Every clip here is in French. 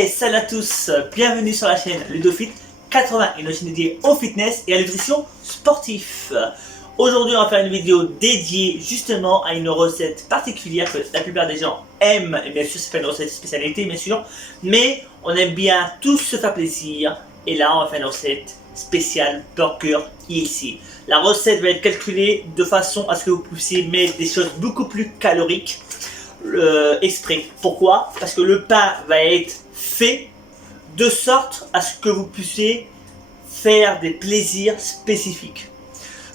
Hey, salut à tous, bienvenue sur la chaîne Ludofit 80, une chaîne dédiée au fitness et à la nutrition sportive. Aujourd'hui, on va faire une vidéo dédiée justement à une recette particulière que la plupart des gens aiment. Et bien sûr, c'est pas une recette spécialité, bien sûr, mais on aime bien tous se faire plaisir. Et là, on va faire une recette spéciale burger ici. La recette va être calculée de façon à ce que vous puissiez mettre des choses beaucoup plus caloriques. Exprès. Pourquoi? Parce que le pain va être fait de sorte à ce que vous puissiez faire des plaisirs spécifiques.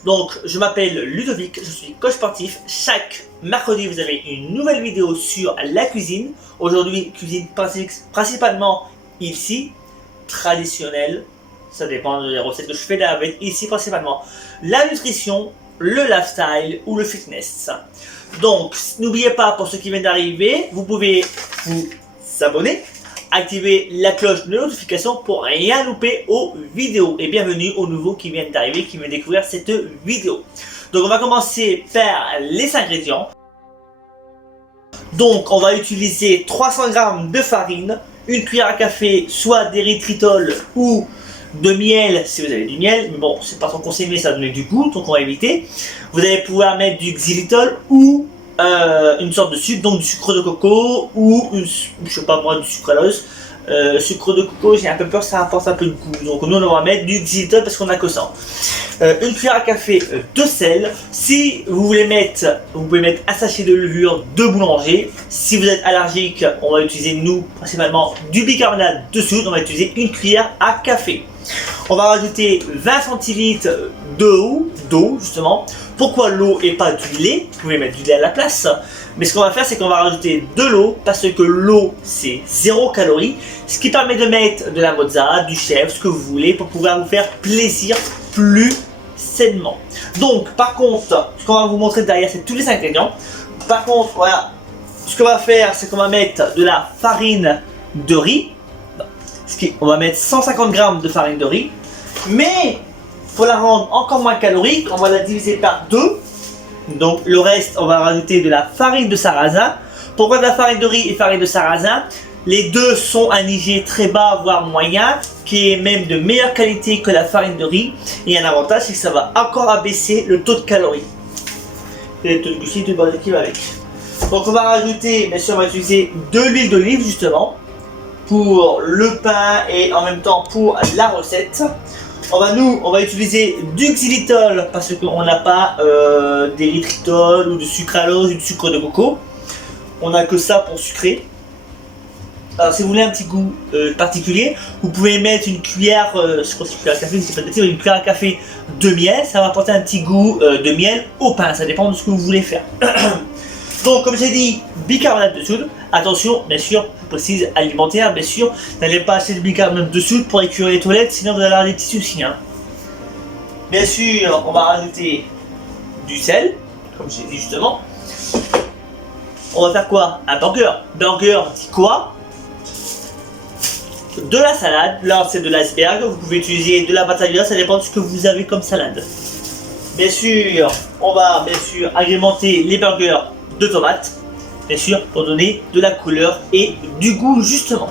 Donc, je m'appelle Ludovic, je suis coach sportif. Chaque mercredi, vous avez une nouvelle vidéo sur la cuisine. Aujourd'hui, cuisine principalement ici, traditionnelle. Ça dépend des recettes que je fais là, avec ici principalement la nutrition, le lifestyle ou le fitness. Donc, n'oubliez pas, pour ceux qui viennent d'arriver, vous pouvez vous abonner, activer la cloche de notification pour rien louper aux vidéos. Et bienvenue aux nouveaux qui viennent d'arriver, qui viennent découvrir cette vidéo. Donc, on va commencer par les ingrédients. Donc, on va utiliser 300 g de farine, une cuillère à café, soit d'érythritol ou de miel si vous avez du miel, mais bon, c'est pas trop conseillé, mais ça va donner du goût, donc on va éviter. Vous allez pouvoir mettre du xylitol ou une sorte de sucre, donc du sucre de coco ou je sais pas moi, du sucralose. Sucre de coco, j'ai un peu peur que ça apporte un peu de goût, donc nous on va mettre du xylitol parce qu'on a que ça. Une cuillère à café de sel. Si vous voulez mettre, vous pouvez mettre un sachet de levure de boulanger. Si vous êtes allergique, on va utiliser nous principalement du bicarbonate de soude. On va utiliser une cuillère à café. On va rajouter 20 centilitres d'eau justement. Pourquoi l'eau et pas du lait? Vous pouvez mettre du lait à la place. Mais ce qu'on va faire, c'est qu'on va rajouter de l'eau parce que l'eau c'est 0 calories. Ce qui permet de mettre de la mozza, du chèvre, ce que vous voulez pour pouvoir vous faire plaisir plus sainement. Donc par contre, ce qu'on va vous montrer derrière, c'est tous les ingrédients. Par contre, voilà, ce qu'on va faire, c'est qu'on va mettre de la farine de riz. On va mettre 150 g de farine de riz. Mais pour la rendre encore moins calorique, on va la diviser par 2. Donc le reste, on va rajouter de la farine de sarrasin. Pourquoi de la farine de riz et farine de sarrasin? Les deux sont à IG très bas, voire moyen, qui est même de meilleure qualité que la farine de riz. Et un avantage, c'est que ça va encore abaisser le taux de calories. Et le taux de glucides, tout le qui va avec. Donc on va rajouter, bien sûr, on va utiliser de l'huile d'olive justement pour le pain et en même temps pour la recette. On va utiliser du xylitol parce qu'on n'a pas d'érythritol ou de sucralose ou de sucre de coco. On n'a que ça pour sucrer. Alors si vous voulez un petit goût particulier, vous pouvez mettre une cuillère, je crois que c'est une cuillère à café, c'est pas de bêtises, une cuillère à café de miel. Ça va apporter un petit goût de miel au pain, ça dépend de ce que vous voulez faire. Donc comme j'ai dit, bicarbonate de soude. Attention, bien sûr, je précise alimentaire, bien sûr. N'allez pas acheter de bicarbonate de soude pour écurer les toilettes, sinon vous allez avoir des petits soucis. Hein. Bien sûr, on va rajouter du sel, comme j'ai dit justement. On va faire quoi? Un burger. Burger, dit quoi? De la salade, là c'est de l'iceberg. Vous pouvez utiliser de la bataglia, ça dépend de ce que vous avez comme salade. Bien sûr, on va bien sûr agrémenter les burgers de tomates, bien sûr, pour donner de la couleur et du goût justement.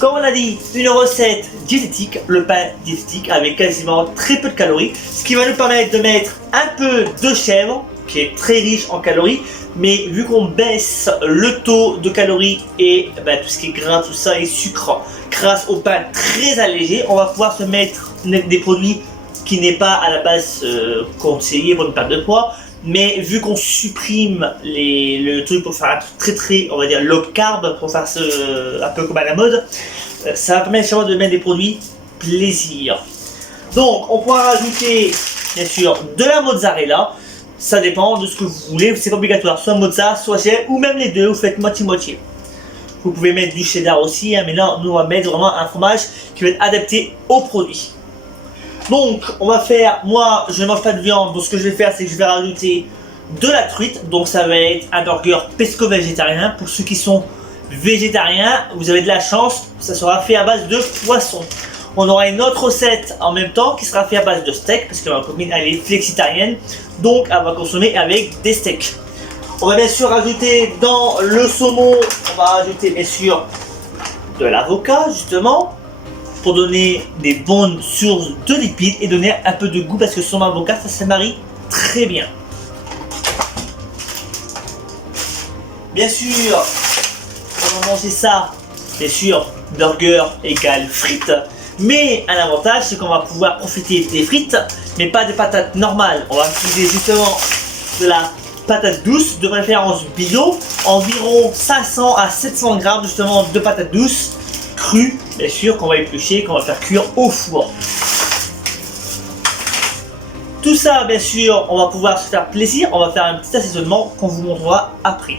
Comme on a dit, une recette diététique, le pain diététique avec quasiment très peu de calories, ce qui va nous permettre de mettre un peu de chèvre, qui est très riche en calories, mais vu qu'on baisse le taux de calories et tout ce qui est gras, tout ça et sucre, grâce au pain très allégé, on va pouvoir se mettre des produits qui n'est pas à la base conseillé pour une perte de poids. Mais vu qu'on supprime le truc pour faire un truc très, on va dire, low carb, pour faire un peu comme à la mode, ça va permettre sûrement de mettre des produits plaisir. Donc, on pourra rajouter, bien sûr, de la mozzarella. Ça dépend de ce que vous voulez, c'est pas obligatoire. Soit mozzarella, soit chèvre, ou même les deux, vous faites moitié-moitié. Vous pouvez mettre du cheddar aussi, hein, mais là, nous, on va mettre vraiment un fromage qui va être adapté au produit. Donc, on va faire, moi je ne mange pas de viande, donc ce que je vais faire, c'est que je vais rajouter de la truite. Donc ça va être un burger pesco-végétarien. Pour ceux qui sont végétariens, vous avez de la chance, ça sera fait à base de poisson. On aura une autre recette en même temps qui sera faite à base de steak, parce que ma copine elle est flexitarienne, donc elle va consommer avec des steaks. On va bien sûr rajouter dans le saumon, on va rajouter bien sûr de l'avocat justement pour donner des bonnes sources de lipides et donner un peu de goût parce que son avocat ça se marie très bien. Bien sûr, on va manger ça, bien sûr, burger égale frites, mais un avantage c'est qu'on va pouvoir profiter des frites, mais pas des patates normales. On va utiliser justement de la patate douce, de préférence bio, environ 500 à 700 grammes justement de patates douces, crues, bien sûr, qu'on va éplucher, qu'on va faire cuire au four. Tout ça, bien sûr, on va pouvoir se faire plaisir, on va faire un petit assaisonnement qu'on vous montrera après.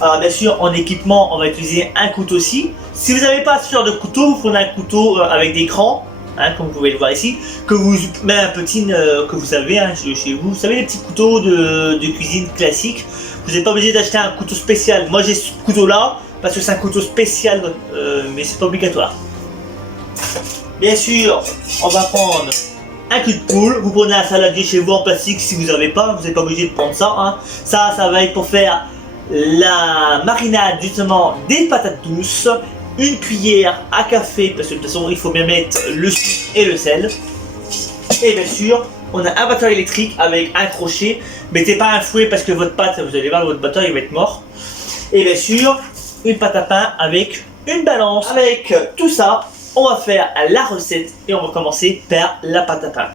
Alors bien sûr, en équipement, on va utiliser un couteau aussi. Si vous n'avez pas ce genre de couteau, vous prenez un couteau avec des crans, hein, comme vous pouvez le voir ici, que vous même un petit que vous avez hein, chez vous. Vous savez les petits couteaux de cuisine classique. Vous n'êtes pas obligé d'acheter un couteau spécial. Moi j'ai ce couteau là parce que c'est un couteau spécial, mais c'est pas obligatoire. Bien sûr, on va prendre un cul de poule. Vous prenez un saladier chez vous en plastique si vous n'avez pas. Vous n'êtes pas obligé de prendre ça. Hein. Ça va être pour faire la marinade justement des patates douces, une cuillère à café parce que de toute façon il faut bien mettre le sucre et le sel, et bien sûr on a un batteur électrique avec un crochet. Mettez pas un fouet parce que votre pâte, vous allez voir, votre batteur il va être mort, et bien sûr une pâte à pain avec une balance. Avec tout ça on va faire la recette et on va commencer par la pâte à pain.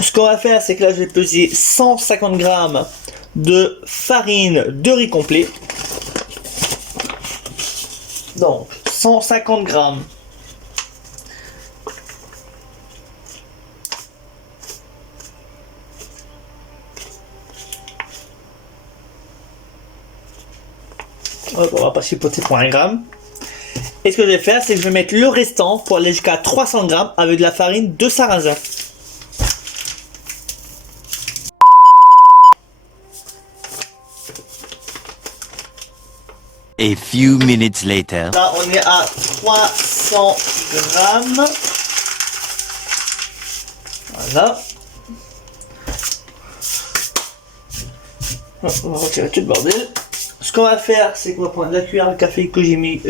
Ce qu'on va faire c'est que là je vais peser 150 grammes de farine de riz complet. Donc 150 grammes. Hop, on va pas chipoter pour 1 gramme. Et ce que je vais faire, c'est que je vais mettre le restant pour aller jusqu'à 300 grammes avec de la farine de sarrasin. A few minutes later. Là, on est à 300 grammes. Voilà. On va retirer tout le bordel. Ce qu'on va faire, c'est qu'on va prendre la cuillère à café que j'ai mis.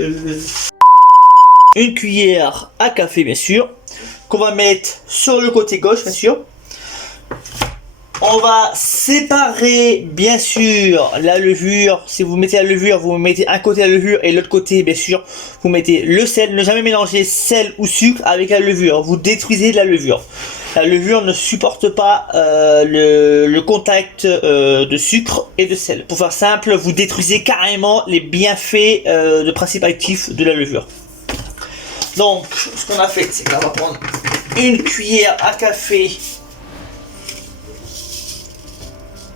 Une cuillère à café, bien sûr. Qu'on va mettre sur le côté gauche, bien sûr. On va séparer bien sûr la levure. Si vous mettez la levure, vous mettez un côté la levure et l'autre côté bien sûr vous mettez le sel. Ne jamais mélanger sel ou sucre avec la levure. Vous détruisez la levure. La levure ne supporte pas le contact de sucre et de sel. Pour faire simple, vous détruisez carrément les bienfaits de principe actif de la levure. Donc ce qu'on a fait, c'est qu'on va prendre une cuillère à café.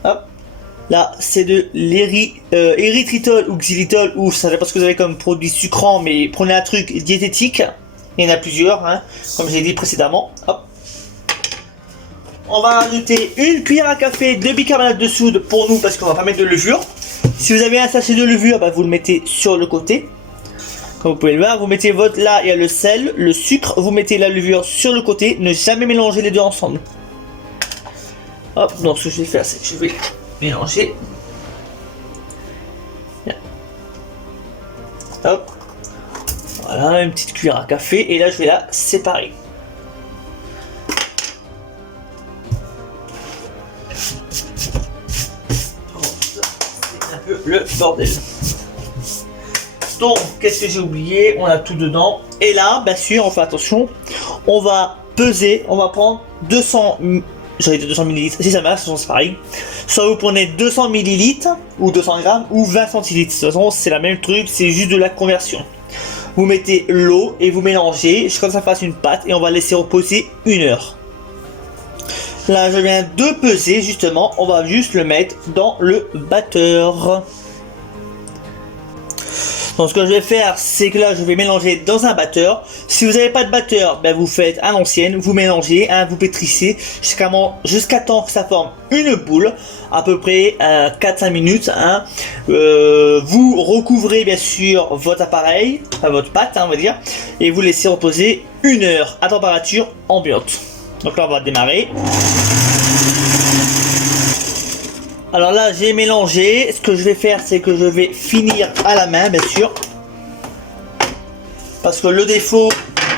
Hop. Là, c'est de l'érythritol ou xylitol, ou ça dépend ce que vous avez comme produit sucrant, mais prenez un truc diététique. Il y en a plusieurs, hein, comme j'ai dit précédemment. Hop. On va rajouter une cuillère à café de bicarbonate de soude pour nous, parce qu'on va pas mettre de levure. Si vous avez un sachet de levure, bah, vous le mettez sur le côté. Comme vous pouvez le voir, vous mettez votre là, il y a le sel, le sucre, vous mettez la levure sur le côté. Ne jamais mélanger les deux ensemble. Hop, donc ce que je vais faire, c'est que je vais mélanger. Bien. Hop. Voilà, une petite cuillère à café. Et là, je vais la séparer. Oh, c'est un peu le bordel. Donc, qu'est-ce que j'ai oublié? On a tout dedans. Et là, bien sûr, on fait attention. On va peser, on va prendre 200 j'avais 200 ml, si ça marche, c'est pareil. Soit vous prenez 200 ml ou 200 grammes ou 20 centilitres. De toute façon, c'est la même truc, c'est juste de la conversion. Vous mettez l'eau et vous mélangez jusqu'à ce que ça fasse une pâte et on va laisser reposer 1 heure. Là, je viens de peser justement, on va juste le mettre dans le batteur. Donc ce que je vais faire, c'est que là je vais mélanger dans un batteur. Si vous n'avez pas de batteur, ben vous faites à l'ancienne, vous mélangez, hein, vous pétrissez jusqu'à temps que ça forme une boule, à peu près 4-5 minutes. Hein. Vous recouvrez bien sûr votre appareil, enfin votre pâte hein, on va dire, et vous laissez reposer 1 heure à température ambiante. Donc là on va démarrer. Alors là j'ai mélangé, ce que je vais faire c'est que je vais finir à la main bien sûr. Parce que le défaut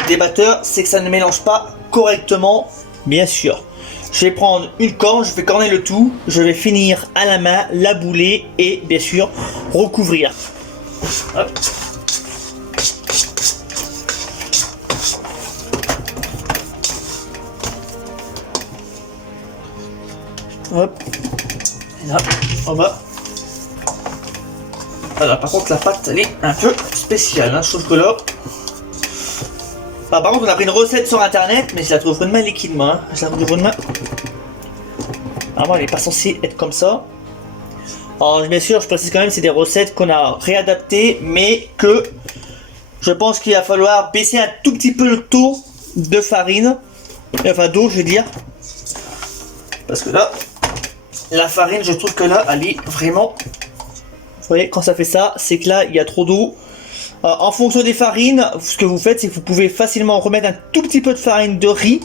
des batteurs, c'est que ça ne mélange pas correctement, bien sûr. Je vais prendre une corne, je vais corner le tout, je vais finir à la main, la bouler et bien sûr recouvrir. Hop. Hop. Et là, on va. Voilà, par contre la pâte elle est un peu spéciale, hein, je trouve que là. Par contre on a pris une recette sur internet, mais je la trouve vraiment liquide moi. Hein. Je la trouve vraiment. Avant elle n'est pas censée être comme ça. Alors bien sûr je précise quand même c'est des recettes qu'on a réadaptées, mais que je pense qu'il va falloir baisser un tout petit peu le taux de farine. Enfin d'eau je veux dire. Parce que là, la farine je trouve que là elle est vraiment. Vous voyez quand ça fait ça, c'est que là il y a trop d'eau. En fonction des farines, ce que vous faites, c'est que vous pouvez facilement remettre un tout petit peu de farine de riz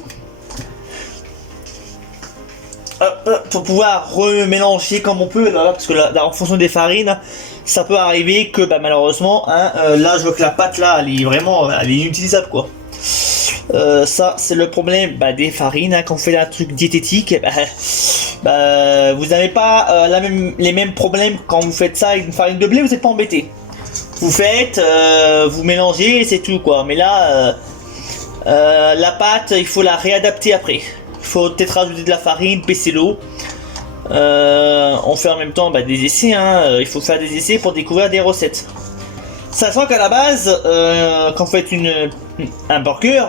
pour pouvoir remélanger comme on peut. Là, parce que là, en fonction des farines, ça peut arriver que bah, malheureusement, hein, là je vois que la pâte là, elle est vraiment elle est inutilisable quoi. Ça c'est le problème des farines. Hein, quand vous faites un truc diététique, vous n'avez pas les mêmes problèmes quand vous faites ça avec une farine de blé, vous n'êtes pas embêté. Vous faites, vous mélangez et c'est tout quoi. Mais là, la pâte, il faut la réadapter après. Il faut peut-être rajouter de la farine, baisser l'eau. On fait en même temps des essais. Hein. Il faut faire des essais pour découvrir des recettes. Sachant qu'à la base, quand vous faites un burger,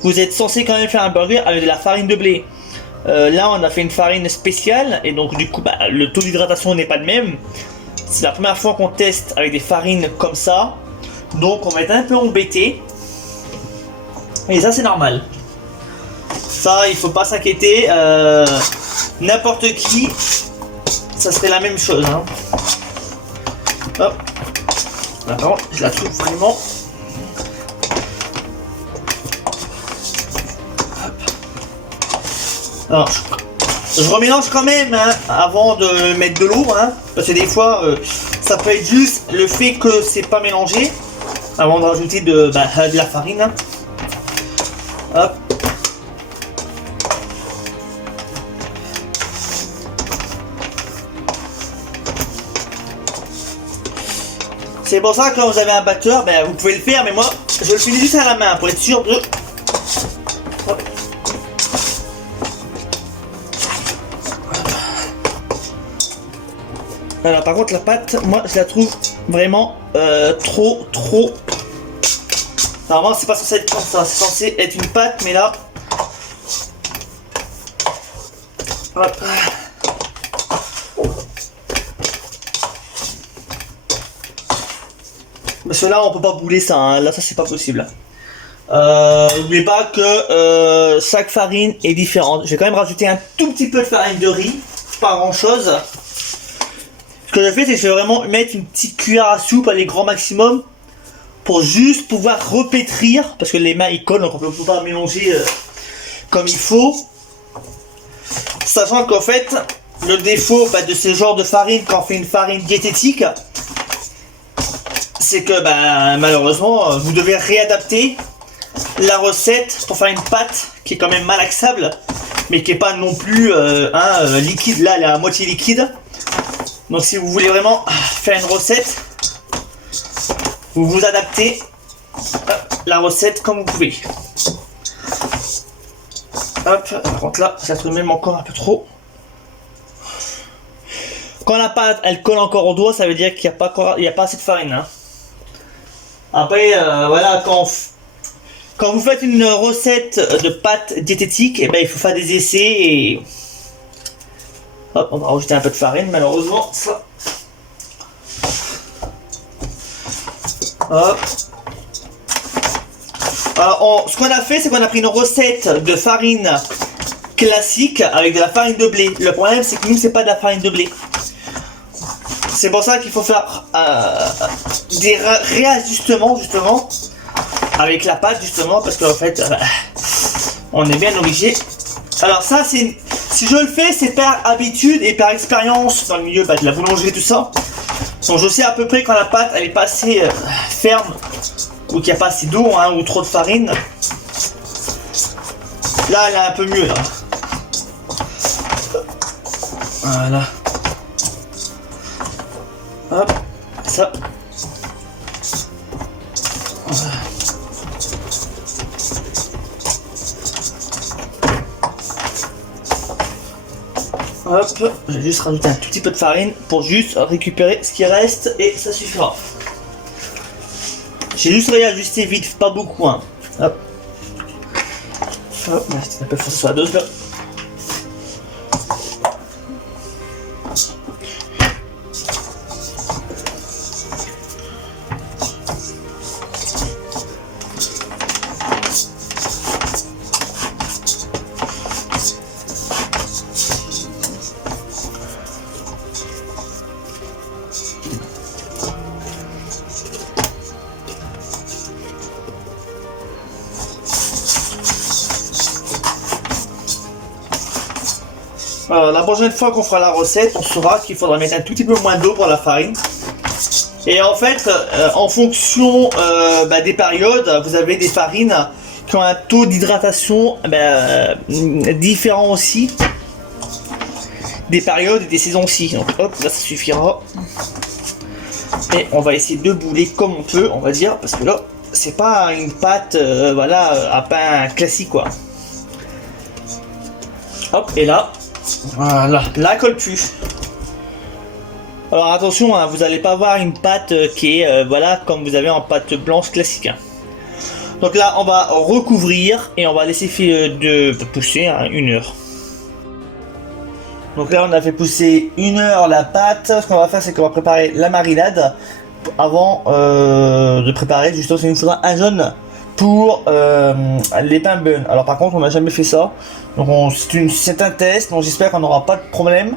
vous êtes censé quand même faire un burger avec de la farine de blé. Là, on a fait une farine spéciale et donc du coup, le taux d'hydratation n'est pas le même. C'est la première fois qu'on teste avec des farines comme ça, donc on va être un peu embêté. Et ça c'est normal. Ça il faut pas s'inquiéter. N'importe qui, ça serait la même chose. Hein. Hop. Là, par contre, je la trouve vraiment. Hop. Alors, je remélange quand même hein, avant de mettre de l'eau, hein, parce que des fois ça peut être juste le fait que c'est pas mélangé avant de rajouter de la farine. Hein. Hop. C'est pour ça que quand vous avez un batteur, vous pouvez le faire, mais moi je le fais juste à la main pour être sûr de. Hop. Alors par contre la pâte, moi je la trouve vraiment trop. Normalement c'est pas censé être comme ça, c'est censé être une pâte, mais là. Hop. Parce que là on peut pas bouler ça, hein. Là ça c'est pas possible. N'oubliez pas que chaque farine est différente. Je vais quand même rajouter un tout petit peu de farine de riz, pas grand chose. Ce que je fais, c'est que je vais vraiment mettre une petite cuillère à soupe à les grands maximum pour juste pouvoir repétrir parce que les mains ils collent donc on peut pas mélanger comme il faut. Sachant qu'en fait, le défaut de ce genre de farine quand on fait une farine diététique, c'est que malheureusement vous devez réadapter la recette pour faire une pâte qui est quand même malaxable mais qui est pas non plus liquide. Là elle est à moitié liquide. Donc si vous voulez vraiment faire une recette, vous vous adaptez la recette comme vous pouvez. Hop, par contre là, ça trouve même encore un peu trop. Quand la pâte elle colle encore au doigt, ça veut dire qu'il n'y a pas assez de farine. Hein. Après, voilà, quand vous faites une recette de pâte diététique, il faut faire des essais et. Hop, on va rajouter un peu de farine, malheureusement. Ça. Hop. Alors, ce qu'on a fait, c'est qu'on a pris une recette de farine classique avec de la farine de blé. Le problème, c'est que nous, c'est pas de la farine de blé. C'est pour ça qu'il faut faire des réajustements, justement, avec la pâte, justement, parce qu'en fait, on est bien obligé. Alors ça, si je le fais, c'est par habitude et par expérience dans le milieu de la boulangerie, tout ça. Donc je sais à peu près quand la pâte elle est pas assez ferme ou qu'il n'y a pas assez d'eau hein, ou trop de farine. Là, elle est un peu mieux là. Voilà. Hop, ça. Voilà. Hop, je vais juste rajouter un tout petit peu de farine pour juste récupérer ce qui reste et ça suffira. J'ai juste réajusté vite, pas beaucoup hein. Hop. Hop, c'est un peu forcé sur la dose là. La prochaine fois qu'on fera la recette, on saura qu'il faudra mettre un tout petit peu moins d'eau pour la farine. Et en fait, en fonction des périodes, vous avez des farines qui ont un taux d'hydratation différent aussi. Des périodes et des saisons aussi. Donc hop, là ça suffira. Et on va essayer de bouler comme on peut, on va dire, parce que là, c'est pas une pâte à pain classique quoi. Hop, et là. Voilà, là colle plus. Alors attention, hein, vous n'allez pas avoir une pâte qui est comme vous avez en pâte blanche classique. Hein. Donc là, on va recouvrir et on va laisser pousser 1 heure. Donc là, on a fait pousser 1 heure la pâte. Ce qu'on va faire, c'est qu'on va préparer la marinade avant de préparer. Justement, il nous faudra un jaune pour les pains beurre. Alors par contre, on n'a jamais fait ça. Donc c'est un test, donc j'espère qu'on n'aura pas de problème.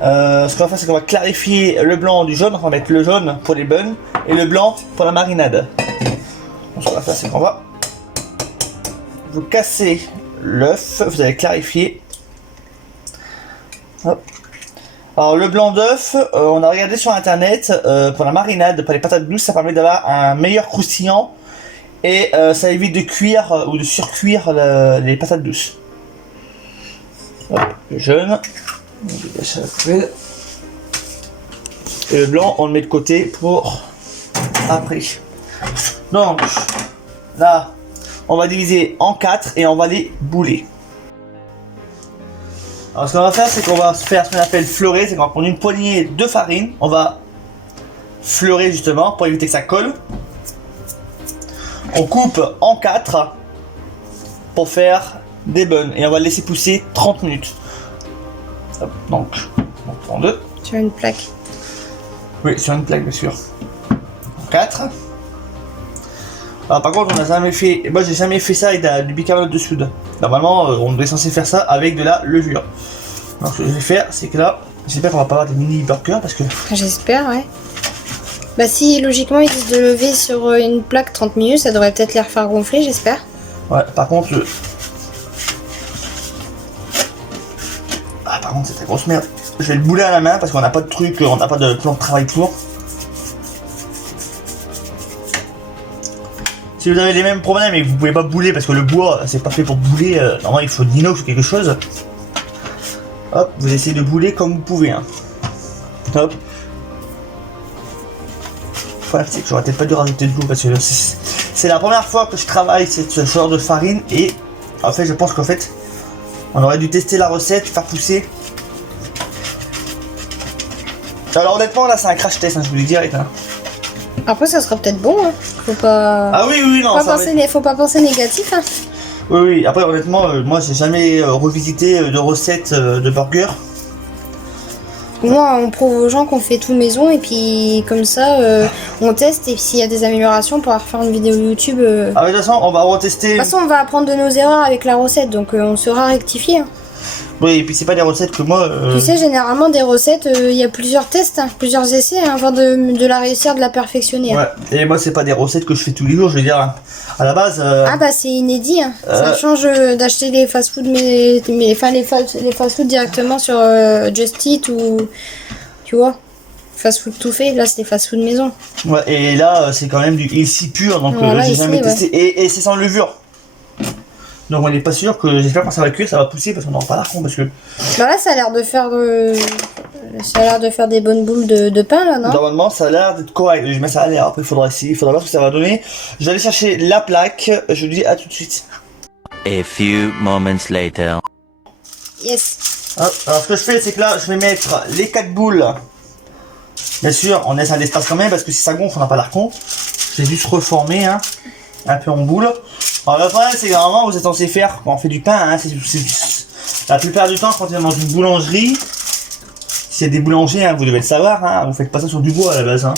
Ce qu'on va faire, c'est qu'on va clarifier le blanc du jaune. On va mettre le jaune pour les buns et le blanc pour la marinade. Donc ce qu'on va faire, c'est qu'on va vous casser l'œuf. Vous allez clarifier. Hop. Alors le blanc d'œuf, on a regardé sur internet pour la marinade, pour les patates douces, ça permet d'avoir un meilleur croustillant et ça évite de cuire ou de surcuire les patates douces. Hop, le jaune, on dégage la poubelle. Et le blanc, on le met de côté pour après. Donc là, on va diviser en 4 et on va les bouler. Alors ce qu'on va faire, c'est qu'on va faire ce qu'on appelle fleurer, c'est qu'on va prendre une poignée de farine, on va fleurer justement pour éviter que ça colle. On coupe en 4 pour faire des buns et on va le laisser pousser 30 minutes. Hop, donc, on prend 2. Sur une plaque. Oui, sur une plaque bien sûr. 4. Alors par contre, on n'a jamais fait, moi j'ai jamais fait ça avec du bicarbonate de soude. Normalement, on est censé faire ça avec de la levure. Donc ce que je vais faire, c'est que là, j'espère qu'on va pas avoir des mini burgers parce que. J'espère, ouais. Bah si logiquement ils disent de lever sur une plaque 30 minutes, ça devrait peut-être les refaire gonfler, j'espère. Ouais, par contre, par contre, c'est très grosse merde. Je vais le bouler à la main parce qu'on n'a pas de truc, on n'a pas de plan de travail pour. Si vous avez les mêmes problèmes et que vous pouvez pas bouler parce que le bois c'est pas fait pour bouler, normalement il faut de l'inox ou quelque chose. Hop, vous essayez de bouler comme vous pouvez. Hein. Hop. Voilà, c'est que j'aurais peut-être pas dû rajouter de l'eau parce que c'est la première fois que je travaille ce genre de farine et en fait je pense qu'en fait on aurait dû tester la recette, faire pousser. Alors honnêtement là c'est un crash test, hein, je vous le dis direct. Hein. Après ça sera peut-être bon, hein. Faut pas. Ah oui non. Faut pas penser négatif. Hein. Oui après honnêtement moi j'ai jamais revisité de recettes de burgers. Moi on prouve aux gens qu'on fait tout maison et puis comme ça on teste et s'il y a des améliorations on pourra refaire une vidéo YouTube. Ah mais de toute façon on va retester. De toute façon on va apprendre de nos erreurs avec la recette donc on sera rectifié. Hein. Oui, et puis c'est pas des recettes que moi. Tu sais, généralement, des recettes, il y a plusieurs tests, hein, plusieurs essais hein, avant de la réussir, de la perfectionner. Ouais, et moi, c'est pas des recettes que je fais tous les jours, je veux dire, hein. À la base. Ah, bah, c'est inédit, hein. Ça change d'acheter les fast-food, les fast-food directement sur Just Eat ou. Tu vois. Fast-food tout fait, là c'était fast-food maison. Ouais, et là, c'est quand même du ilsi pur, donc Voilà, j'ai ici, jamais ouais. testé. Et c'est sans levure. Donc on n'est pas sûr que, j'espère quand ça va cuire, ça va pousser, parce qu'on n'aura pas l'air con, parce que Bah là ça a l'air de faire ça a l'air de faire des bonnes boules de pain là, non? normalement, ça a l'air d'être correct. Mais ça a l'air, après il faudra essayer, il faudra voir ce que ça va donner. Je vais aller chercher la plaque, je vous dis à tout de suite. A few moments later. Yes. Hop, alors ce que je fais, c'est que là, je vais mettre les 4 boules. Bien sûr, on laisse un espace quand même, parce que si ça gonfle, on n'a pas l'air con. J'ai dû se reformer, hein, un peu en boule. Alors le problème, c'est que normalement, vous êtes censé faire, quand on fait du pain, hein, la plupart du temps, quand on est dans une boulangerie, s'il y a des boulangers, hein, vous devez le savoir, hein, vous faites pas ça sur du bois à la base. Hein.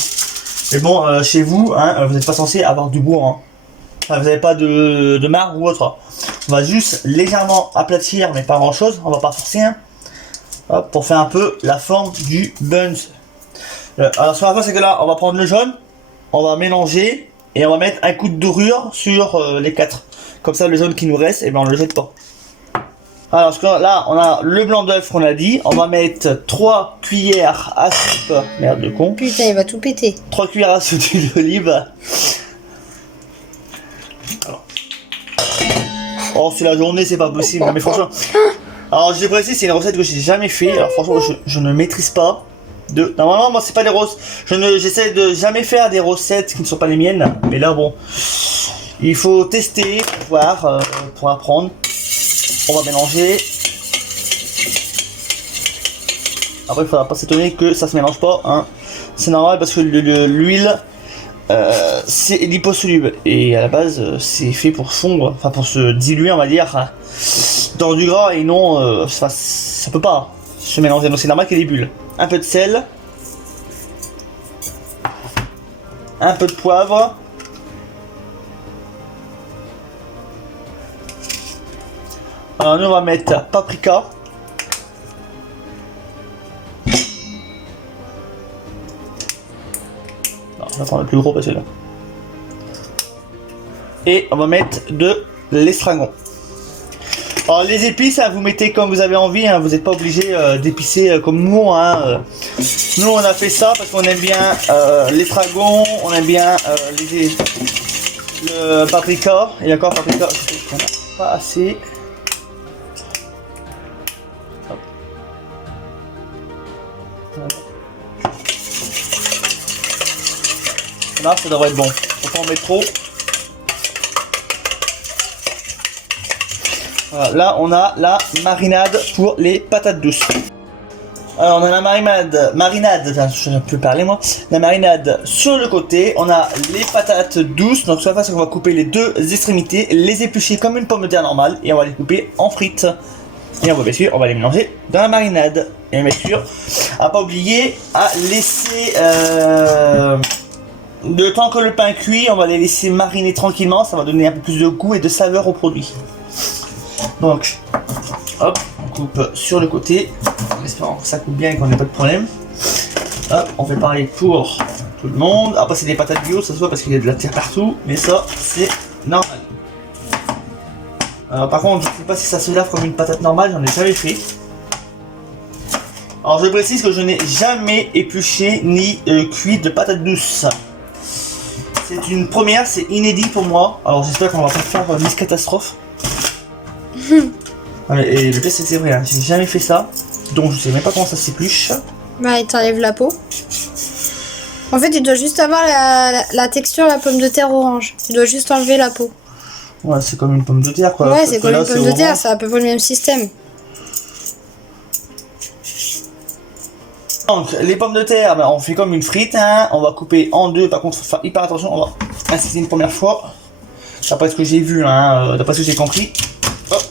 Mais bon, chez vous, hein, vous n'êtes pas censé avoir du bois. Hein. Enfin, vous n'avez pas de marbre ou autre. On va juste légèrement aplatir, mais pas grand chose, on va pas forcer. Hein. Hop, pour faire un peu la forme du buns. Alors ce qu'on va faire, c'est que là, on va prendre le jaune, on va mélanger et on va mettre un coup de dorure sur les 4. Comme ça, le jaune qui nous reste, et ben on le jette pas. Alors là, on a le blanc d'œuf qu'on a dit. On va mettre 3 cuillères à soupe. Merde de con. Putain, il va tout péter. 3 cuillères à soupe d'huile d'olive. Oh, c'est la journée, c'est pas possible. Mais franchement. Alors, je précise, c'est une recette que j'ai jamais fait. Alors, franchement, je ne maîtrise pas. Normalement, moi, c'est pas des recettes. J'essaie de jamais faire des recettes qui ne sont pas les miennes. Mais là, bon, il faut tester pour voir, pour apprendre. On va mélanger. Après, il faudra pas s'étonner que ça se mélange pas. Hein. C'est normal parce que l'huile, c'est liposoluble. Et à la base, c'est fait pour fondre, enfin pour se diluer, on va dire, hein, dans du gras et non, ça peut pas se mélanger. Donc c'est normal qu'il y ait des bulles. Un peu de sel. Un peu de poivre. Alors nous on va mettre paprika. Non, je vais prendre le plus gros parce que là. Et on va mettre de l'estragon. Alors les épices, hein, vous mettez comme vous avez envie, hein, vous n'êtes pas obligé d'épicer comme nous. Hein, Nous on a fait ça parce qu'on aime bien l'estragon, on aime bien le paprika. Et encore paprika, on n'a pas assez. Hop. Là, ça devrait être bon. Faut pas en mettre trop. Voilà, là, on a la marinade pour les patates douces. Alors, on a la marinade, enfin, je peux parler moi. La marinade sur le côté. On a les patates douces. Donc, ce qu'on va faire, c'est qu'on va couper les deux extrémités, les éplucher comme une pomme de terre normale et on va les couper en frites. Et on va bien sûr, on va les mélanger dans la marinade. Et bien sûr, à pas oublier à laisser le temps que le pain cuit, on va les laisser mariner tranquillement. Ça va donner un peu plus de goût et de saveur au produit. Donc, hop, on coupe sur le côté, en espérant que ça coupe bien et qu'on n'ait pas de problème. Hop, on fait pareil pour tout le monde. Après, c'est des patates bio, ça se voit parce qu'il y a de la terre partout, mais ça, c'est normal. Par contre, je ne sais pas si ça se lave comme une patate normale, j'en ai jamais fait. Alors, je précise que je n'ai jamais épluché ni cuit de patates douces. C'est une première, c'est inédit pour moi. Alors, j'espère qu'on va pas faire Miss Catastrophe. Et le test c'est vrai, hein. J'ai jamais fait ça, donc je sais même pas comment ça s'épluche. Bah, il t'enlève la peau. En fait, tu dois juste avoir la texture, la pomme de terre orange. Tu dois juste enlever la peau. Ouais, c'est comme une pomme de terre quoi. Ouais, c'est comme une pomme de terre, c'est à peu près le même système. Donc, les pommes de terre, on fait comme une frite, hein. On va couper en deux, par contre, faut faire hyper attention, on va insister une première fois. D'après ce que j'ai vu, hein, d'après ce que j'ai compris. Hop.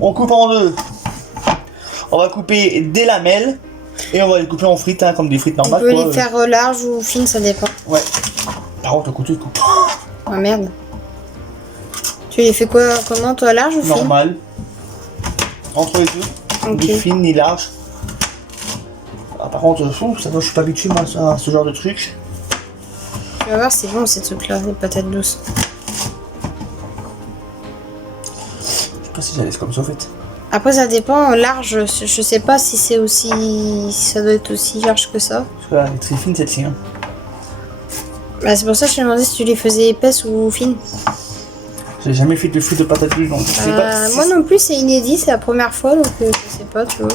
On coupe en deux. On va couper des lamelles et on va les couper en frites, hein, comme des frites normales. On peut les faire larges ou fines, ça dépend. Ouais. Par contre, le couteau il coupe. Ah merde. Tu les fais quoi, comment, toi, large ou fine? Normal. Entre les deux. Okay. Ni fine ni large. Ah, par contre, ça, je suis pas habitué moi à ce genre de truc. Tu vas voir, c'est bon ces trucs-là, les patates douces. Je sais pas si j'allais comme ça en fait. Après, ça dépend. Large, je sais pas si c'est aussi. Si ça doit être aussi large que ça. Parce que là, elle est très fine celle-ci. Hein. Bah, c'est pour ça que je te demandais si tu les faisais épaisses ou fines. J'ai jamais fait de frites de patates douces, donc je sais pas. Moi non plus, c'est inédit, c'est la première fois, donc je sais pas, tu vois.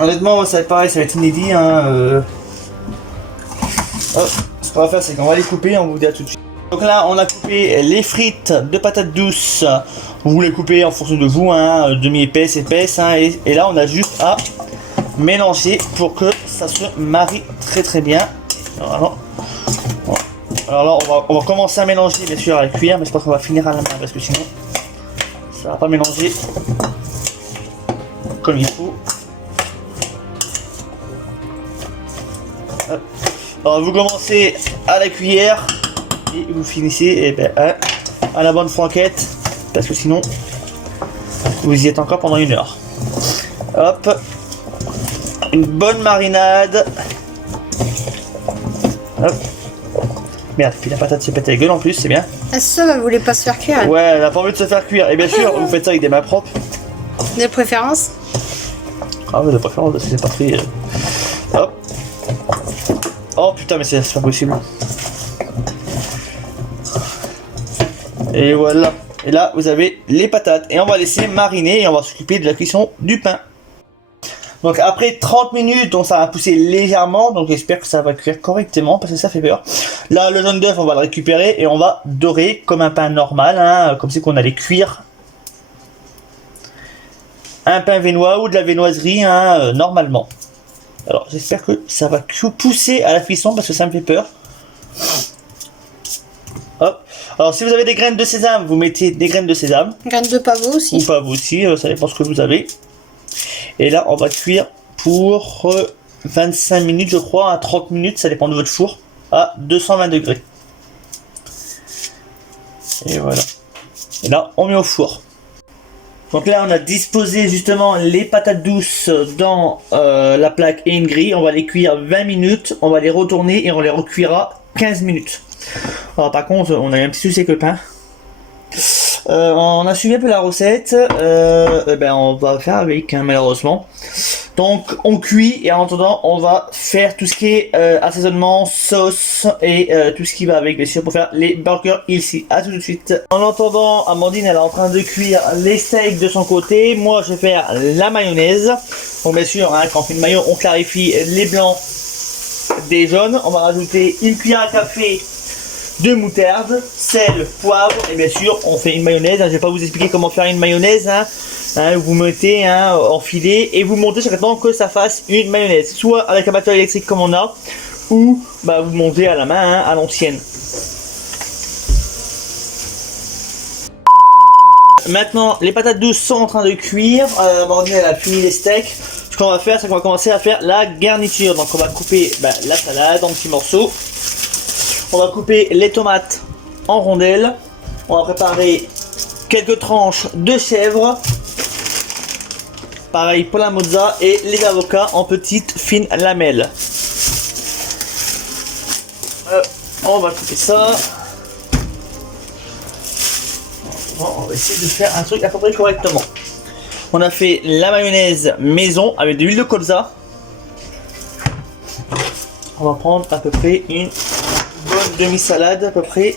Honnêtement, moi, ça va être pareil, ça va être inédit. Hein, Hop, ce qu'on va faire, c'est qu'on va les couper, on vous dit à tout de suite. Donc là, on a coupé les frites de patates douces. Vous les coupez en fonction de vous, hein, demi-épaisse, épaisse. Hein, et là, on a juste à mélanger pour que ça se marie très très bien. Alors là, on va commencer à mélanger, bien sûr, à la cuillère, mais je pense qu'on va finir à la main parce que sinon, ça va pas mélanger comme il faut. Hop. Alors vous commencez à la cuillère et vous finissez à la bonne franquette parce que sinon vous y êtes encore pendant 1 heure. Hop, une bonne marinade. Hop. Merde, puis la patate se pète la gueule en plus, c'est bien. Ah, ça, elle voulait pas se faire cuire. Elle. Ouais, elle a pas envie de se faire cuire. Et bien sûr, vous faites ça avec des mains propres. De préférence. Ah ouais, de préférence, parce que c'est pas très... Hop. Oh putain, mais c'est pas possible. Et voilà. Et là, vous avez les patates. Et on va laisser mariner et on va s'occuper de la cuisson du pain. Donc après 30 minutes, donc ça va pousser légèrement. Donc j'espère que ça va cuire correctement parce que ça fait peur. Là, le jaune d'œuf, on va le récupérer et on va dorer comme un pain normal. Hein, comme si qu'on allait cuire un pain vénois ou de la vénoiserie hein, normalement. Alors j'espère que ça va pousser à la cuisson parce que ça me fait peur. Hop. Alors si vous avez des graines de sésame, vous mettez des graines de sésame. Graines de pavot aussi. Ou pavot aussi, ça dépend ce que vous avez. Et là on va cuire pour 25 minutes je crois, à 30 minutes, ça dépend de votre four, à 220 degrés. Et voilà. Et là on met au four. Donc là on a disposé justement les patates douces dans la plaque et une grille. On va les cuire 20 minutes, on va les retourner et on les recuira 15 minutes. Alors par contre on a un petit souci avec le pain. On a suivi un peu la recette, on va faire avec hein, malheureusement. Donc on cuit et en attendant on va faire tout ce qui est assaisonnement, sauce et tout ce qui va avec bien sûr pour faire les burgers ici. À tout de suite. En attendant, Amandine elle est en train de cuire les steaks de son côté. Moi je vais faire la mayonnaise. Donc bien sûr hein, quand on fait une mayo on clarifie les blancs des jaunes. On va rajouter une cuillère à café de moutarde, sel, poivre et bien sûr on fait une mayonnaise. Je vais pas vous expliquer comment faire une mayonnaise. Vous mettez en filet et vous montez chaque temps que ça fasse une mayonnaise. Soit avec un batteur électrique comme on a, ou vous montez à la main à l'ancienne. Maintenant les patates douces sont en train de cuire. Amandine elle a fini les steaks. Ce qu'on va faire c'est qu'on va commencer à faire la garniture. Donc on va couper la salade en petits morceaux. On va couper les tomates en rondelles. On va préparer quelques tranches de chèvre. Pareil pour la mozza et les avocats en petites fines lamelles. On va couper ça. On va essayer de faire un truc à peu près correctement. On a fait la mayonnaise maison avec de l'huile de colza. On va prendre à peu près une bonne demi-salade à peu près.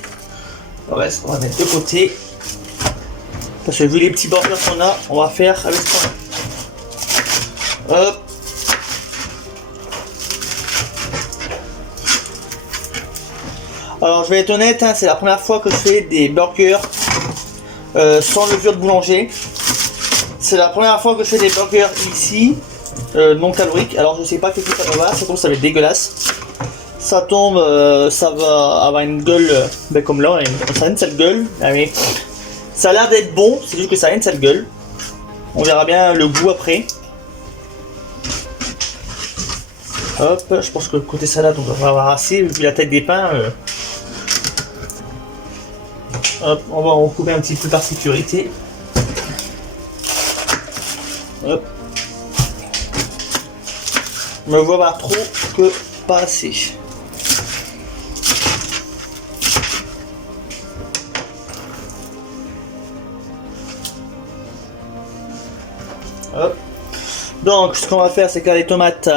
Le reste on va mettre de côté. Parce que vu les petits burgers qu'on a, on va faire avec ça. Hop. Alors je vais être honnête, c'est la première fois que je fais des burgers sans levure de boulanger. C'est la première fois que je fais des burgers ici, non caloriques. Alors je sais pas qu'est-ce que ça va, ça tombe, ça va être dégueulasse. Ça tombe, ça va avoir une gueule comme là, ça a une sale gueule. Mais ça a l'air d'être bon, c'est juste que ça a une sale gueule. On verra bien le goût après. Hop, je pense que côté salade on va avoir assez, vu la taille des pains. Hop, on va en couper un petit peu par sécurité. Hop. Me voir trop que pas assez. Hop. Donc ce qu'on va faire, c'est que là les tomates,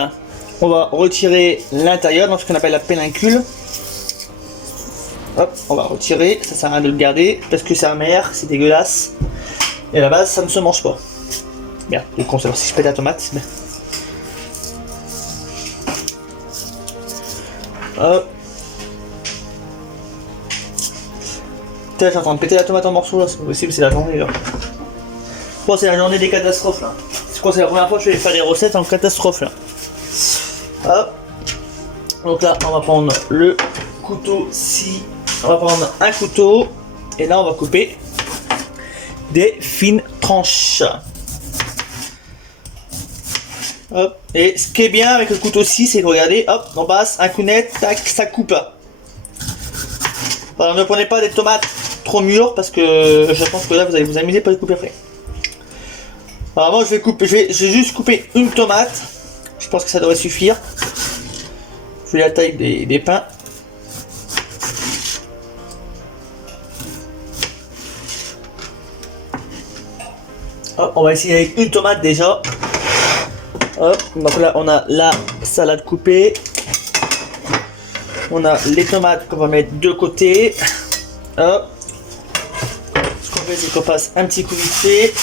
on va retirer l'intérieur, donc ce qu'on appelle la pénincule. Hop, on va retirer, ça sert à rien de le garder, parce que c'est amer, c'est dégueulasse. Et à la base, ça ne se mange pas. Merde, du coup, si je pète la tomate, mais... Hop. Putain, je suis en train de péter la tomate en morceaux là, c'est pas possible, c'est la journée là. Bon, c'est la journée des catastrophes là. Je crois que c'est la première fois que je vais faire des recettes en catastrophe là. Hop. Donc là, on va prendre le couteau ci. On va prendre un couteau. Et là, on va couper des fines tranches. Hop. Et ce qui est bien avec le couteau ci, c'est que regardez, hop, on passe un coup net, tac, ça coupe. Alors ne prenez pas des tomates trop mûres parce que je pense que là vous allez vous amuser pour les couper après. Alors moi je vais juste couper une tomate. Je pense que ça devrait suffire. Je vais la taille des pains. Hop, on va essayer avec une tomate déjà. Hop, donc là on a la salade coupée. On a les tomates qu'on va mettre de côté. Hop. Ce qu'on fait, c'est qu'on passe un petit coup vite fait.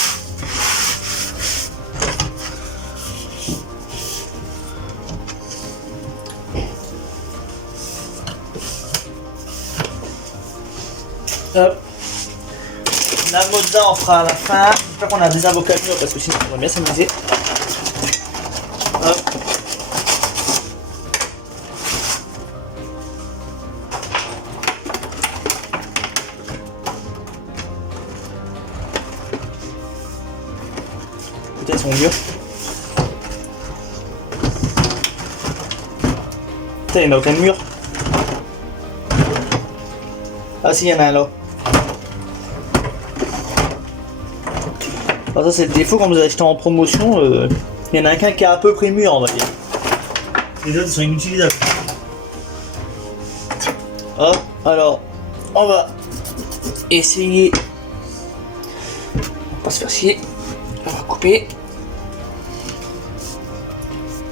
Hop. La mozza, on fera à la fin. J'espère qu'on a des avocats mûrs parce que sinon on va bien s'amuser. Hop. Putain, ils sont vieux. Putain, il n'y en a aucun mur. Ah si, il y en a un là. Alors ça c'est le défaut quand vous achetez en promotion, il y en a qu'un qui est à peu près mûr on va dire. Les autres ils sont inutilisables. Hop, alors on va essayer. On va pas se faire chier. On va couper.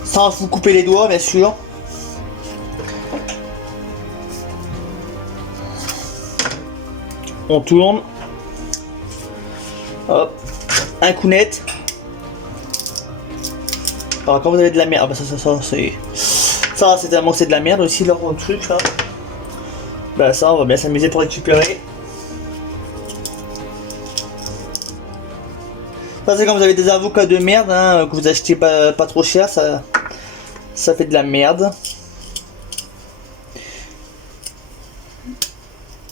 Sans vous couper les doigts bien sûr. On tourne. Hop. Un coup net. Alors quand vous avez de la merde, bah ça c'est tellement que c'est de la merde aussi leur truc là. Bah ça on va bien s'amuser pour récupérer. Ça c'est quand vous avez des avocats de merde hein, que vous achetez pas trop cher, ça fait de la merde.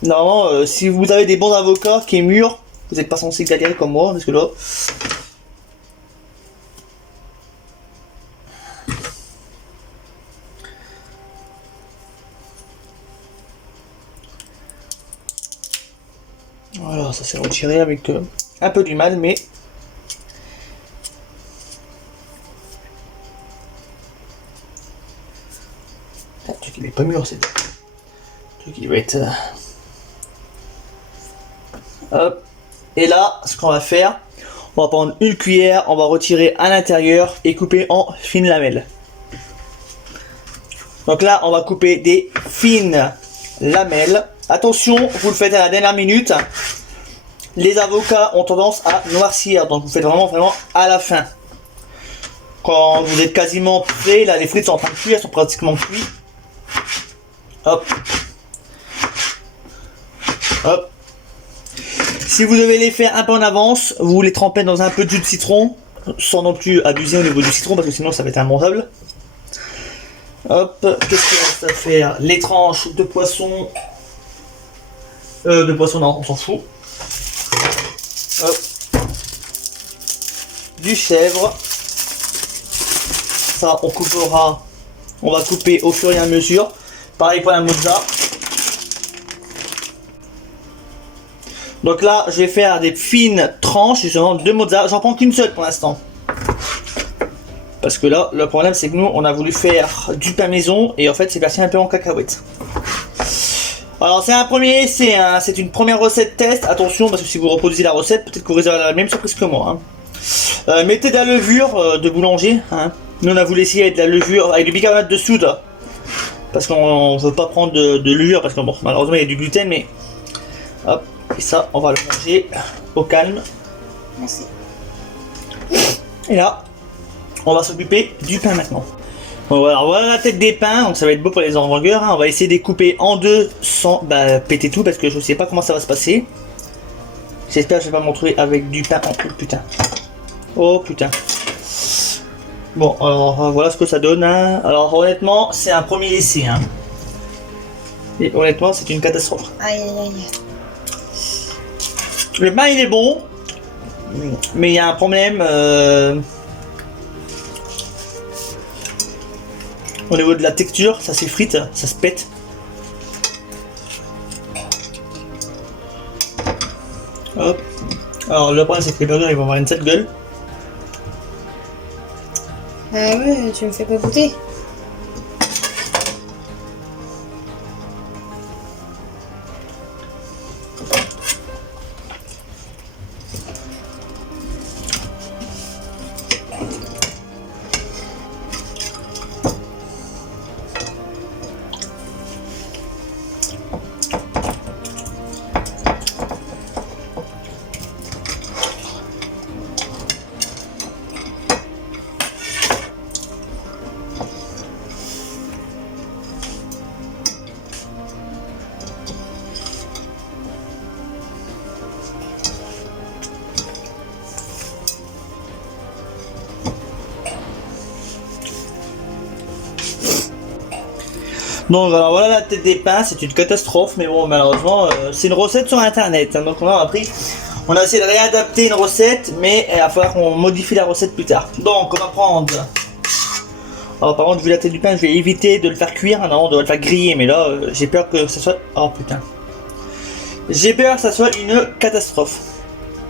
Normalement si vous avez des bons avocats qui est mûr, vous n'êtes pas censé galérer comme moi, parce que là... Voilà, ça s'est retiré avec un peu du mal, mais... Le truc il est pas mûr, c'est... Le truc il va être... Hop. Et là, ce qu'on va faire, on va prendre une cuillère, on va retirer à l'intérieur et couper en fines lamelles. Donc là, on va couper des fines lamelles. Attention, vous le faites à la dernière minute. Les avocats ont tendance à noircir, donc vous faites vraiment à la fin. Quand vous êtes quasiment prêt, là les frites sont en train de cuire, elles sont pratiquement cuites. Hop. Hop. Si vous devez les faire un peu en avance, vous les trempez dans un peu de jus de citron, sans non plus abuser au niveau du citron parce que sinon ça va être immangeable. Hop, qu'est-ce qu'il reste à faire? Les tranches de poisson. De poisson, non, on s'en fout. Hop. Du chèvre. Ça, on coupera. On va couper au fur et à mesure. Pareil pour la mozza. Donc là, je vais faire des fines tranches justement de mozza. J'en prends qu'une seule pour l'instant. Parce que là, le problème c'est que nous, on a voulu faire du pain maison et en fait, c'est parti un peu en cacahuète. Alors c'est un premier essai, hein. C'est une première recette test. Attention, parce que si vous reproduisez la recette, peut-être que vous aurez la même surprise que moi. Hein. Mettez de la levure de boulanger. Hein. Nous on a voulu essayer avec de la levure, avec du bicarbonate de soude. Parce qu'on veut pas prendre de levure, parce que bon, malheureusement il y a du gluten, mais... Hop, et ça, on va le manger au calme. Merci. Et là, on va s'occuper du pain maintenant. Bon, voilà la tête des pains, donc ça va être beau pour les hamburgers. Hein. On va essayer de les couper en deux sans péter tout, parce que je sais pas comment ça va se passer. J'espère que je vais pas me retrouver avec du pain en tout, putain. Oh putain. Bon, alors voilà ce que ça donne. Hein. Alors honnêtement, c'est un premier essai. Hein. Et honnêtement, c'est une catastrophe. Aïe aïe aïe. Le pain il est bon, mais il y a un problème au niveau de la texture, ça s'effrite, ça se pète. Hop. Alors le problème c'est que les burgers ils vont avoir une sale gueule. Ah ouais, tu me fais pas goûter. Donc alors voilà la tête des pains, c'est une catastrophe, mais bon malheureusement c'est une recette sur internet, hein, donc on a appris, on a essayé de réadapter une recette, mais il va falloir qu'on modifie la recette plus tard. Donc on va prendre, alors par contre vu la tête du pain je vais éviter de le faire cuire, non on doit le faire griller, mais là j'ai peur que ça soit, oh putain, j'ai peur que ça soit une catastrophe.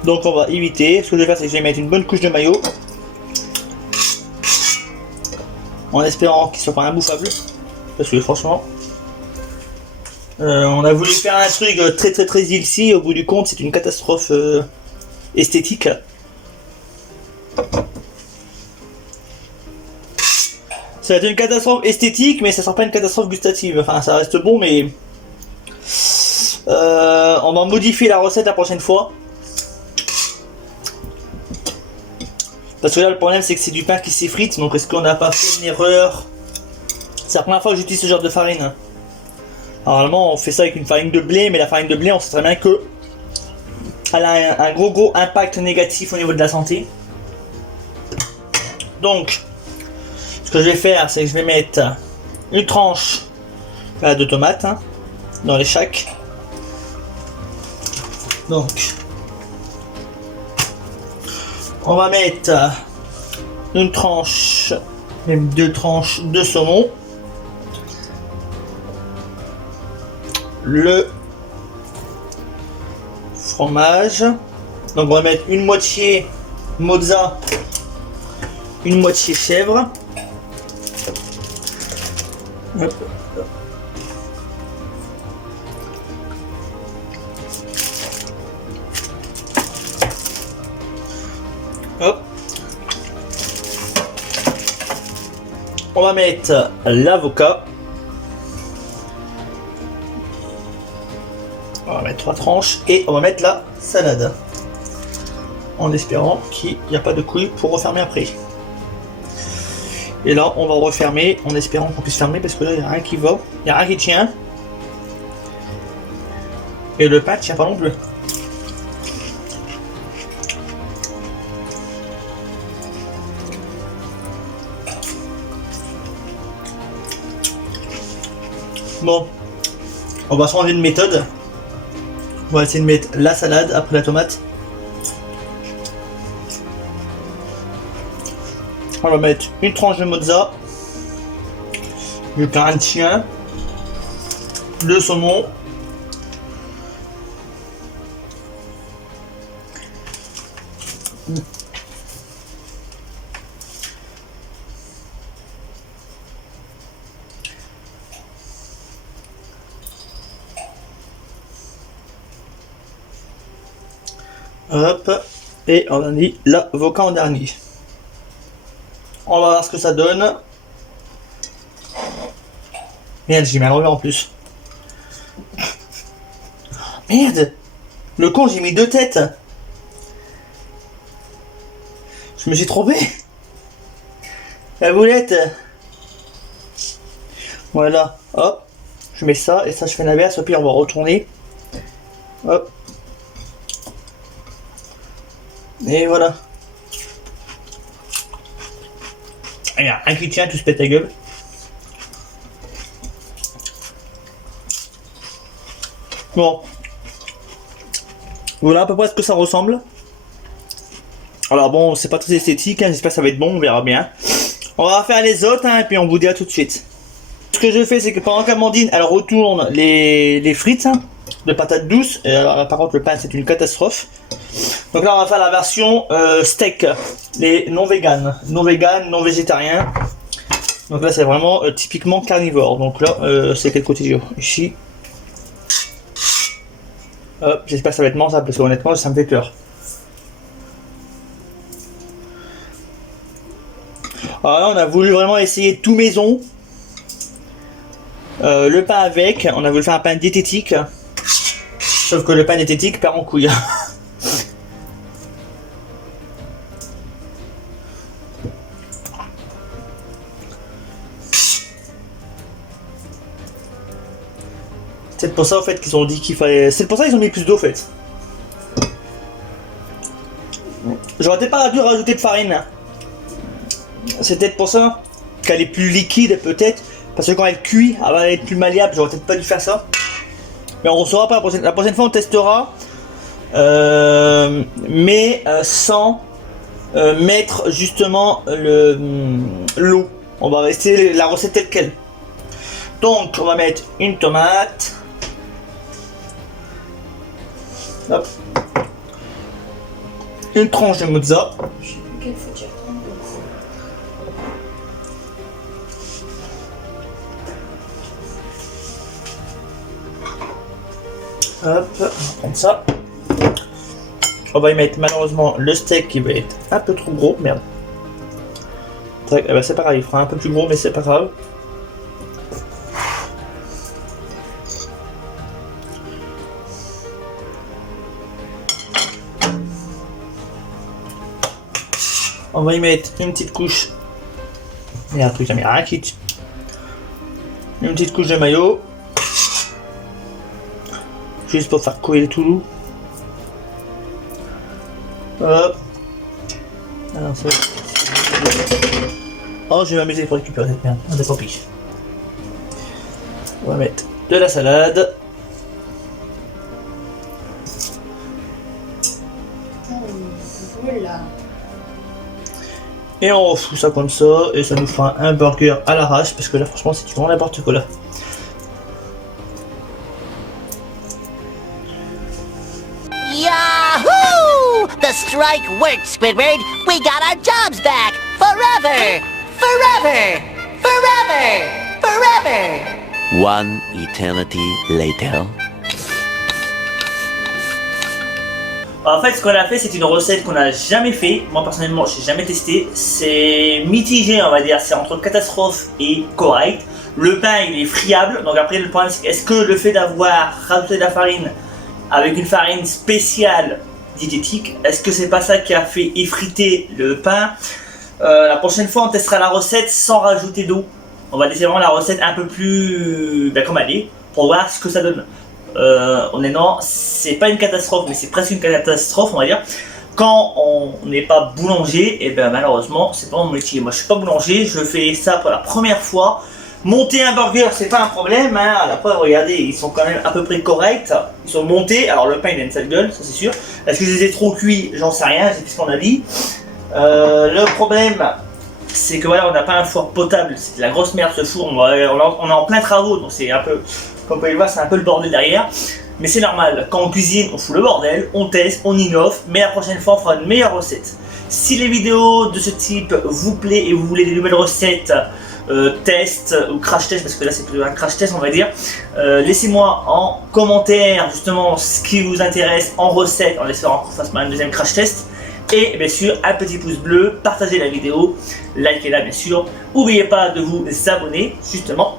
Donc on va éviter, ce que je vais faire c'est que je vais mettre une bonne couche de maillot, en espérant qu'il soit pas imbouffable. Parce que franchement, on a voulu faire un truc très ici, au bout du compte c'est une catastrophe esthétique. Ça va être une catastrophe esthétique, mais ça sera pas une catastrophe gustative. Enfin, ça reste bon, mais on va modifier la recette la prochaine fois. Parce que là, le problème c'est que c'est du pain qui s'effrite, donc est-ce qu'on n'a pas fait une erreur? C'est la première fois que j'utilise ce genre de farine. Normalement, on fait ça avec une farine de blé, mais la farine de blé, on sait très bien que elle a un gros impact négatif au niveau de la santé. Donc, ce que je vais faire, c'est que je vais mettre une tranche de tomates hein, dans les chacs. Donc, on va mettre une tranche, même deux tranches de saumon. Le fromage, donc on va mettre une moitié mozza, une moitié chèvre. Hop. Hop. On va mettre l'avocat. On va mettre 3 tranches et on va mettre la salade. En espérant qu'il n'y a pas de couilles pour refermer après. Et là on va refermer en espérant qu'on puisse fermer parce que là il n'y a rien qui va, il n'y a rien qui tient. Et le pain tient pas non plus. Bon, on va changer de méthode. On va essayer de mettre la salade après la tomate. On va mettre une tranche de mozza, du pain de chien, le saumon, hop, Et on a mis l'avocat en dernier. On va voir ce que ça donne. Merde, j'ai mis un revers en plus. Merde! Le con, j'ai mis 2 têtes. Je me suis trompé. La boulette. Voilà, hop. Je mets ça et ça je fais l'inverse. Au pire on va retourner. Hop. Et voilà. Il y a un qui tient, tout se pète la gueule. Bon. Voilà à peu près ce que ça ressemble. Alors bon, c'est pas très esthétique, hein, j'espère que ça va être bon, on verra bien. On va faire les autres, hein, et puis on vous dit à tout de suite. Ce que je fais, c'est que pendant qu'Amandine, elle retourne les frites, hein, de patates douces, et alors là, par contre le pain c'est une catastrophe. Donc là on va faire la version steak, les non vegan, non végétariens. Donc là c'est vraiment typiquement carnivore. Donc là c'est quel côté Gio? Ici. Hop, j'espère que ça va être mangeable parce que honnêtement ça me fait peur. Alors là on a voulu vraiment essayer tout maison. Le pain avec, on a voulu faire un pain diététique. Sauf que le pain diététique perd en couille. C'est pour ça au fait qu'ils ont dit qu'il fallait. C'est pour ça qu'ils ont mis plus d'eau en fait. J'aurais peut-être pas dû rajouter de farine. C'est peut-être pour ça qu'elle est plus liquide peut-être. Parce que quand elle cuit, elle va être plus malléable. J'aurais peut-être pas dû faire ça. Mais on ne saura pas la prochaine fois on testera. Mais sans mettre justement l'eau. On va rester la recette telle quelle. Donc on va mettre une tomate. Hop. Une tranche de mozza. Je sais plus quelle faut dire. Hop, on va prendre ça. On va y mettre malheureusement le steak qui va être un peu trop gros. Merde. C'est pas grave, il fera un peu plus gros, mais c'est pas grave. On va y mettre une petite couche. Il y a un truc, il y a rien qui tient. Une petite couche de maillot. Juste pour faire couler tout doux. Hop. Alors, oh, je vais m'amuser pour récupérer cette merde. On est pas pire. On va mettre de la salade. Voilà. Et on refout ça comme ça. Et ça nous fera un burger à l'arrache. Parce que là, franchement, c'est vraiment n'importe quoi là. Yahoo! The strike worked, Squidward. We got our jobs back. Forever! Forever! Forever! Forever! One eternity later. En fait, ce qu'on a fait, c'est une recette qu'on n'a jamais fait. Moi, personnellement, je n'ai jamais testé. C'est mitigé, on va dire. C'est entre catastrophe et correct. Le pain, il est friable. Donc après, le problème, c'est est-ce que le fait d'avoir rajouté de la farine avec une farine spéciale diététique, est-ce que c'est pas ça qui a fait effriter le pain? La prochaine fois, on testera la recette sans rajouter d'eau. On va laisser vraiment la recette un peu plus comme elle est pour voir ce que ça donne. Honnêtement, c'est pas une catastrophe, mais c'est presque une catastrophe, on va dire. Quand on n'est pas boulanger, et ben malheureusement, c'est pas mon métier. Moi, je suis pas boulanger, je fais ça pour la première fois. Monter un burger, c'est pas un problème, hein. À la preuve, regardez, ils sont quand même à peu près corrects. Ils sont montés. Alors, le pain, il a une sale gueule, ça c'est sûr. Est-ce que je les ai trop cuits? J'en sais rien, c'est ce qu'on a dit. Le problème, c'est que voilà, on n'a pas un four potable. C'est de la grosse merde ce four. On est en plein travaux, donc c'est un peu, comme vous pouvez le voir, c'est un peu le bordel derrière. Mais c'est normal, quand on cuisine, on fout le bordel, on teste, on innove. Mais la prochaine fois, on fera une meilleure recette. Si les vidéos de ce type vous plaît et vous voulez des nouvelles recettes, test ou crash test, parce que là c'est plutôt un crash test on va dire. Laissez-moi en commentaire justement ce qui vous intéresse en recette, en espérant qu'on fasse un deuxième crash test. Et bien sûr un petit pouce bleu, partagez la vidéo, likez-la bien sûr. N'oubliez pas de vous abonner justement,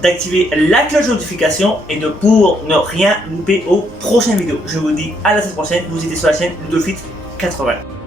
d'activer la cloche de notification et pour ne rien louper aux prochaines vidéos. Je vous dis à la semaine prochaine, vous étiez sur la chaîne Ludofit 80.